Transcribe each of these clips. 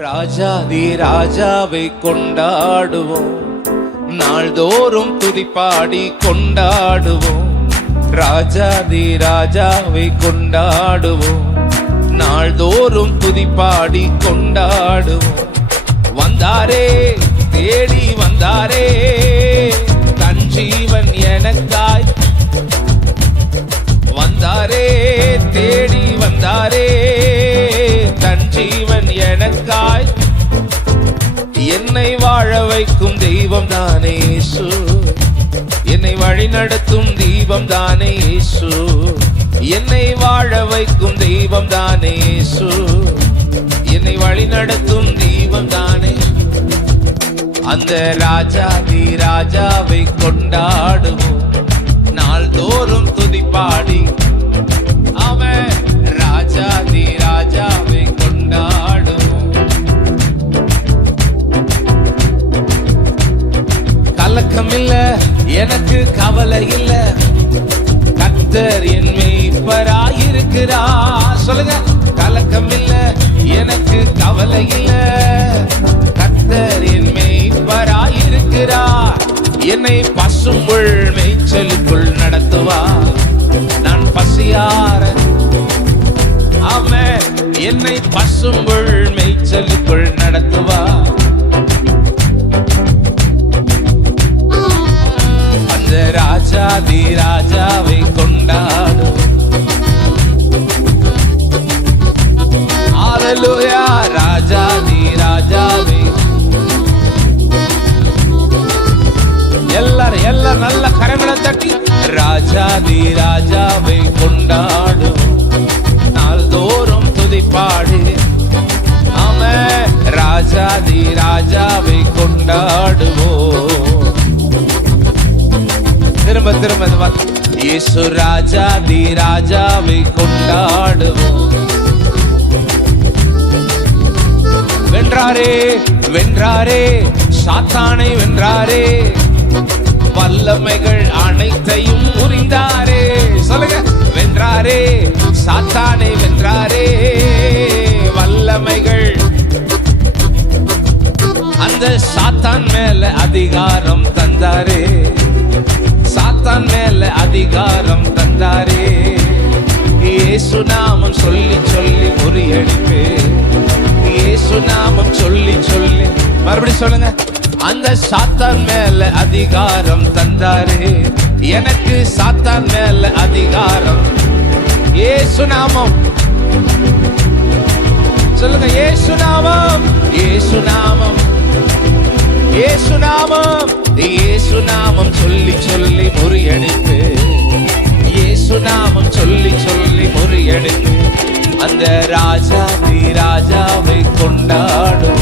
ராஜாதி ராஜாவை கொண்டாடுவோம், நாள்தோறும் துதிப்பாடி கொண்டாடுவோம். ராஜாதி ராஜாவை கொண்டாடுவோம், நாள்தோறும் துதிப்பாடி கொண்டாடுவோம். வந்தாரே, தேடி வந்தாரே, தன் ஜீவன் எனக்காய் வந்தாரே, தேடி வந்தாரே, தன் ஜீவன் எனக்காய். என்னை வாழ வைக்கும் தெய்வம் தானே இயேசு, என்னை வழி நடத்தும் தெய்வம் தானே இயேசு, என்னை வாழ வைக்கும் தெய்வம் தானே இயேசு, என்னை வழி நடத்தும் தெய்வம் தானே. அந்த ராஜாதி ராஜாவை கொண்டாடுவோம், நாள்தோறும் துதிப்பாடி. அவன் ராஜாதி ராஜாவை கொண்டாடுவோம். கலக்கம் இல்ல, எனக்கு கவலை இல்ல, கர்த்தர் என் மேய்ப்பராயிருக்கிறார். சொல்லுங்க, கலக்கம் இல்ல, எனக்கு கவலை இல்ல, கர்த்தர் என் மேய்ப்பராயிருக்கிறார். என்னை பசும்புல் மேய்ச்சலுக்குள் நடத்துவார், நான் பசியார. ஆமென். என்னை பசும்புல் மேய்ச்சலுக்குள் நடத்துவார். அந்த ராஜாதி ராஜாவை கொண்டாடும். ஹல்லேலூயா. ராஜாதி ராஜாவை எல்லாரும் நல்ல கரங்களை தட்டி ராஜாதி ராஜாவை கொண்டாடும், நாள்தோறும் துதிப்பாடு. ஆமென். ராஜாதி ராஜாவை கொண்டாடுவோம். திரும்ப திரும்ப இயேசு ராஜாதி ராஜாவை கொண்டாடுவோம். வென்றாரே, வென்றாரே, சாத்தானை வென்றாரே, வல்லமைகள் அனைத்தையும் முறிந்தாரே. சொல்லுங்க, வென்றாரே, சாத்தானை வென்றாரே, வல்லமைகள். அந்த சாத்தான் மேல அதிகாரம் தந்தாரே, சாத்தான் மேல அதிகாரம் தந்தாரே. இயேசு நாமம் சொல்லி சொல்லி முறியடிப்பே, இயேசு நாமம் சொல்லி சொல்லி. மறுபடியும் சொல்லுங்க, அந்த சாத்தான் மேல அதிகாரம் தந்தாரே, எனக்கு சாத்தான் மேல அதிகாரம். இயேசு நாமம் சொல்லுங்க, இயேசு நாமம், இயேசு நாமம், இயேசு நாமம், இயேசு நாமம் சொல்லி சொல்லி முறியடிப்பு, இயேசு நாமம் சொல்லி சொல்லி முறியடிப்பு. அந்த ராஜாதி ராஜாவை கொண்டாடும்.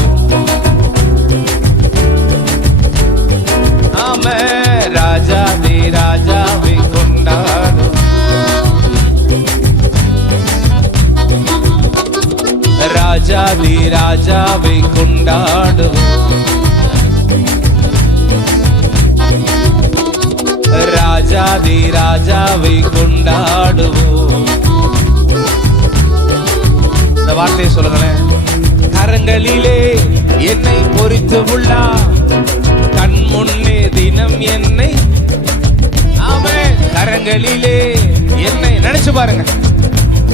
ராஜாதி ராஜாவை கொண்டாடும். ராஜாதி ராஜாவை கொண்டாடும். ராஜாதி ராஜாவை கொண்டாடுவோம். இந்த வார்த்தையை சொல்லுங்களேன். கரங்களிலே என்னை பொறித்து உள்ளார், கண் முன்னே தினம் என்னை. ஆமென். கரங்களிலே என்னை நினைச்சு பாருங்க.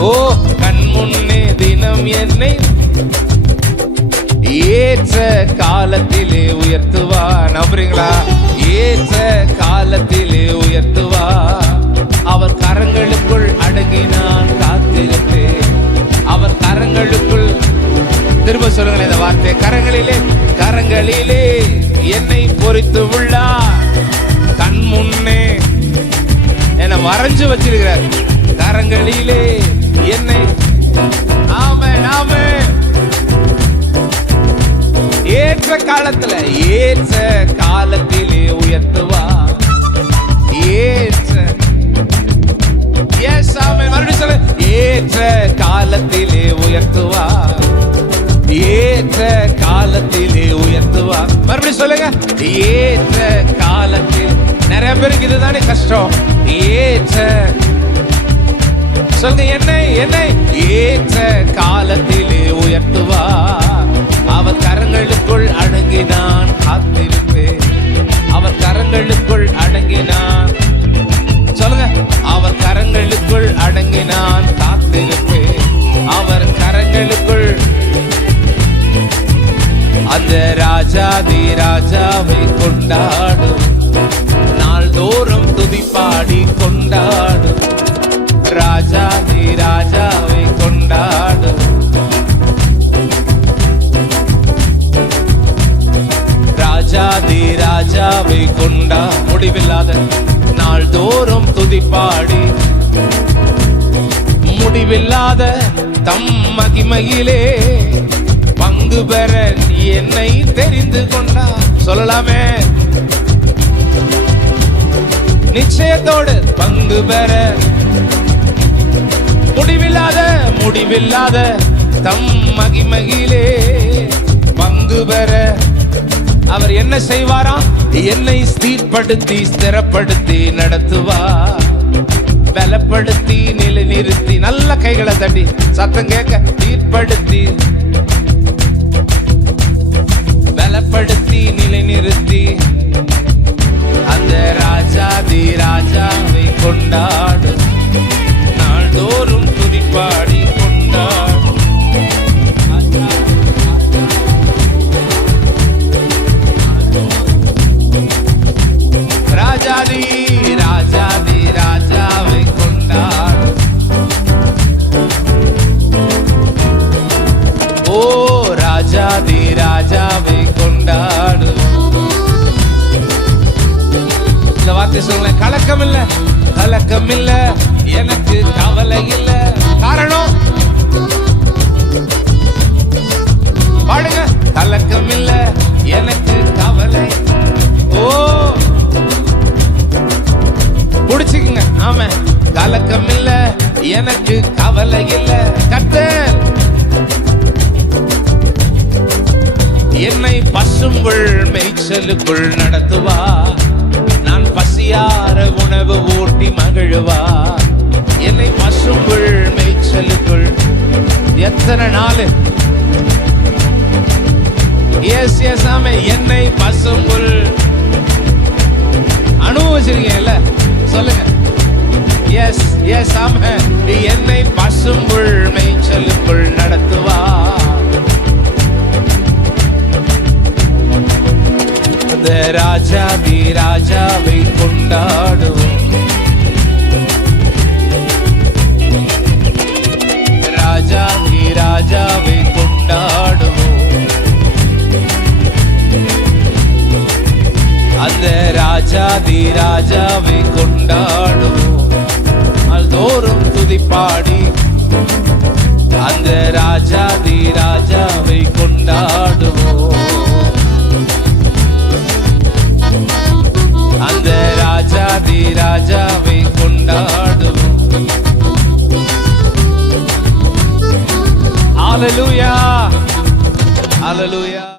ஓ, கண் முன்னே தினம் என்னை ஏற்ற காலத்திலே உயர்த்துவா. நம்புறீங்களா? ஏற்ற காலத்திலே உயர்த்துவா. அவர் கரங்களுக்குள் அடங்கி நான் காத்திருப்பேன், அவர் கரங்களுக்குள். திரும்ப சொல்லுங்களேன் இந்த வார்த்தை. கரங்களிலே, கரங்களிலே என்னை பொறித்து உள்ளார், கண் முன்னே என்னை வரைஞ்சு வச்சிருக்கிறார். கரங்களிலே என்னை. ஆமென், ஆமென். ஏற்ற காலத்துல, ஏற்ற காலத்திலே உயர்த்துவா. ஏற்ற. எஸ், ஆமென். மறுபடியும் சொல்ல, ஏற்ற காலத்திலே உயர்த்துவா, ஏற்ற காலத்திலே உயர்த்துவா. மறுபடியும் சொல்லுங்க, ஏற்ற காலத்தில். நிறைய பேருக்கு இதுதானே கஷ்டம். ஏற்ற. சொல்லுங்க, என்னை என்னை ஏற்ற காலத்திலே உயர்த்துவா. அந்த ராஜாதி ராஜாவை கொண்டாடும், நாள்தோறும் துதிப்பாடி கொண்டாடும். ராஜாதி ராஜாவை கொண்டாடும், ராஜாதி ராஜாவை கொண்டா முடிவில்லாத நாள்தோறும் துதிப்பாடி, முடிவில்லாத தம் மகிமையிலே பங்கு பெற என்னை தெரிந்து கொண்டா. சொல்லலாமே, நிச்சயத்தோடு பங்கு பெற முடிவில்லாத தம் மகிமையிலே பங்கு பெற அவர் என்ன செய்வாராம்? என்னை ஸ்திரப்படுத்தி ஸ்திரப்படுத்தி நடத்துவார், பலப்படுத்தி நிலைநிறுத்தி. நல்ல கைகளை தட்டி சத்தம் கேட்க. ஸ்திரப்படுத்தி பலப்படுத்தி நிலைநிறுத்தி அந்த ராஜாதி ராஜாவை கொண்டாடு, நாள்தோறும் துதிப்பாடி கொண்டாடு. ராஜாதி ராஜாதி ராஜாவை கொண்டாடு. ஓ ராஜாதி ராஜாவை கொண்டாடு. இந்த வார்த்தை சொல்ல, கலக்கம் இல்ல, கலக்கம் இல்ல, எனக்கு கவலை இல்ல. காரணம் பாடுங்க. கலக்கம் இல்ல, எனக்கு கவலை. ஓ புடிச்சுக்குங்க. ஆமா, கலக்கம் இல்ல, எனக்கு கவலை இல்ல. கர்த்தர் என்னை பசும்புல் மேய்ச்சலுக்குள் நடத்துவா, நான் பசியார உணவு ஊட்டி மகிழ்வா. என்னை பசும்புல் மேய்ச்சலுக்குள் எத்தனை நாள்? எஸ் எஸ் ஆமே, என்னை பசும்புல் அனுபவிச்சிருக்கீங்கல்ல, சொல்லுங்க. எஸ் எஸ் ஆமே, என்னை பசும்புல் மேய்ச்சலுக்குள் நடத்துவா. அந்த ராஜாதி ராஜாவை கொண்டாடுவோம், ராஜாதி ராஜாவை கொண்டாடுவோம். அந்த ராஜாதி ராஜாவை கொண்டாடுவோம், நாள்தோறும் துதிப்பாடி